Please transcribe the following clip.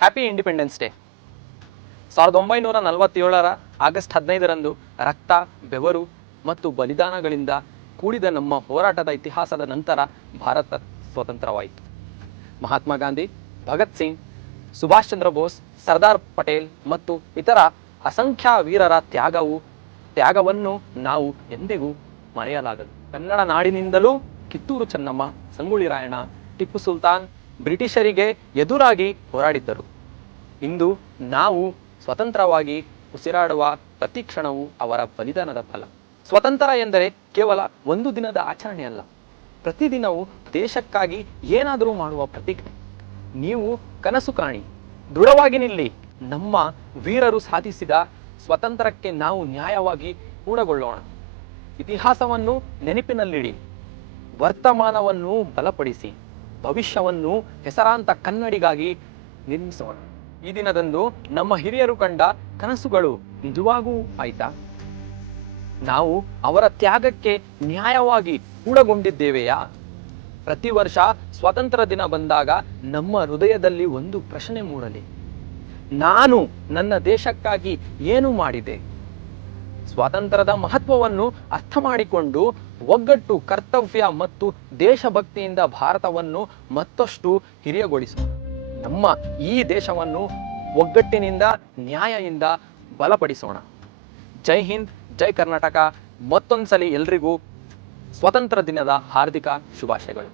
Happy independence day. 1947ರ August 15ರಂದು ರಕ್ತ, ಬೆವರು ಮತ್ತು ಬಲಿದಾನಗಳಿಂದ ಕೂಡಿದ ನಮ್ಮ ಹೋರಾಟದ ಇತಿಹಾಸದ ನಂತರ ಭಾರತ ಸ್ವತಂತ್ರವಾಯಿತು. ಮಹಾತ್ಮ ಗಾಂಧಿ, ಭಗತ್ ಸಿಂಗ್, ಸುಭಾಷ್ ಚಂದ್ರ ಬೋಸ್, ಸರ್ದಾರ್ ಪಟೇಲ್ ಮತ್ತು ಇತರ ಅಸಂಖ್ಯ ವೀರರ ತ್ಯಾಗವನ್ನು ನಾವು ಎಂದಿಗೂ ಮರೆಯಲಾಗದು. ಕನ್ನಡ ನಾಡಿನಿಂದಲೂ ಕಿತ್ತೂರು ಚೆನ್ನಮ್ಮ, ಸಂಗೊಳ್ಳಿ ರಾಯಣ್ಣ, ಟಿಪ್ಪು ಸುಲ್ತಾನ್ ಬ್ರಿಟಿಷರಿಗೆ ಎದುರಾಗಿ ಹೋರಾಡಿದ್ದರು. ಇಂದು ನಾವು ಸ್ವತಂತ್ರವಾಗಿ ಉಸಿರಾಡುವ ಪ್ರತಿ ಕ್ಷಣವೂ ಅವರ ಬಲಿದಾನದ ಫಲ. ಸ್ವತಂತ್ರ ಎಂದರೆ ಕೇವಲ ಒಂದು ದಿನದ ಆಚರಣೆಯಲ್ಲ, ಪ್ರತಿದಿನವೂ ದೇಶಕ್ಕಾಗಿ ಏನಾದರೂ ಮಾಡುವ ಪ್ರತಿಜ್ಞೆ. ನೀವು ಕನಸು ಕಾಣಿ, ದೃಢವಾಗಿ ನಿಲ್ಲಿ. ನಮ್ಮ ವೀರರು ಸಾಧಿಸಿದ ಸ್ವತಂತ್ರಕ್ಕೆ ನಾವು ನ್ಯಾಯವಾಗಿ ಪೂರ್ಣಗೊಳ್ಳೋಣ. ಇತಿಹಾಸವನ್ನು ನೆನಪಿನಲ್ಲಿಡಿ, ವರ್ತಮಾನವನ್ನು ಬಲಪಡಿಸಿ, ಭವಿಷ್ಯವನ್ನು ಹೆಸರಾಂತ ಕನ್ನಡಿಗಾಗಿ ನಿರ್ಮಿಸೋಣ. ಈ ದಿನದಂದು ನಮ್ಮ ಹಿರಿಯರು ಕಂಡ ಕನಸುಗಳು ನಿಜವಾಗೂ ಆಯ್ತಾ? ನಾವು ಅವರ ತ್ಯಾಗಕ್ಕೆ ನ್ಯಾಯವಾಗಿ ಪೂರ್ಣಗೊಂಡಿದ್ದೇವೆಯಾ? ಪ್ರತಿ ವರ್ಷ ಸ್ವಾತಂತ್ರ್ಯ ದಿನ ಬಂದಾಗ ನಮ್ಮ ಹೃದಯದಲ್ಲಿ ಒಂದು ಪ್ರಶ್ನೆ ಮೂಡಲಿ: ನಾನು ನನ್ನ ದೇಶಕ್ಕಾಗಿ ಏನು ಮಾಡಿದೆ? ಸ್ವಾತಂತ್ರ್ಯದ ಮಹತ್ವವನ್ನು ಅರ್ಥ ಮಾಡಿಕೊಂಡು ಒಗ್ಗಟ್ಟು, ಕರ್ತವ್ಯ ಮತ್ತು ದೇಶಭಕ್ತಿಯಿಂದ ಭಾರತವನ್ನು ಮತ್ತಷ್ಟು ಹಿರಿಯಗೊಳಿಸೋಣ. ನಮ್ಮ ಈ ದೇಶವನ್ನು ಒಗ್ಗಟ್ಟಿನಿಂದ, ನ್ಯಾಯದಿಂದ ಬಲಪಡಿಸೋಣ. ಜೈ ಹಿಂದ್, ಜೈ ಕರ್ನಾಟಕ. ಮತ್ತೊಂದ್ಸಲಿ ಎಲ್ರಿಗೂ ಸ್ವಾತಂತ್ರ್ಯ ದಿನದ ಹಾರ್ದಿಕ ಶುಭಾಶಯಗಳು.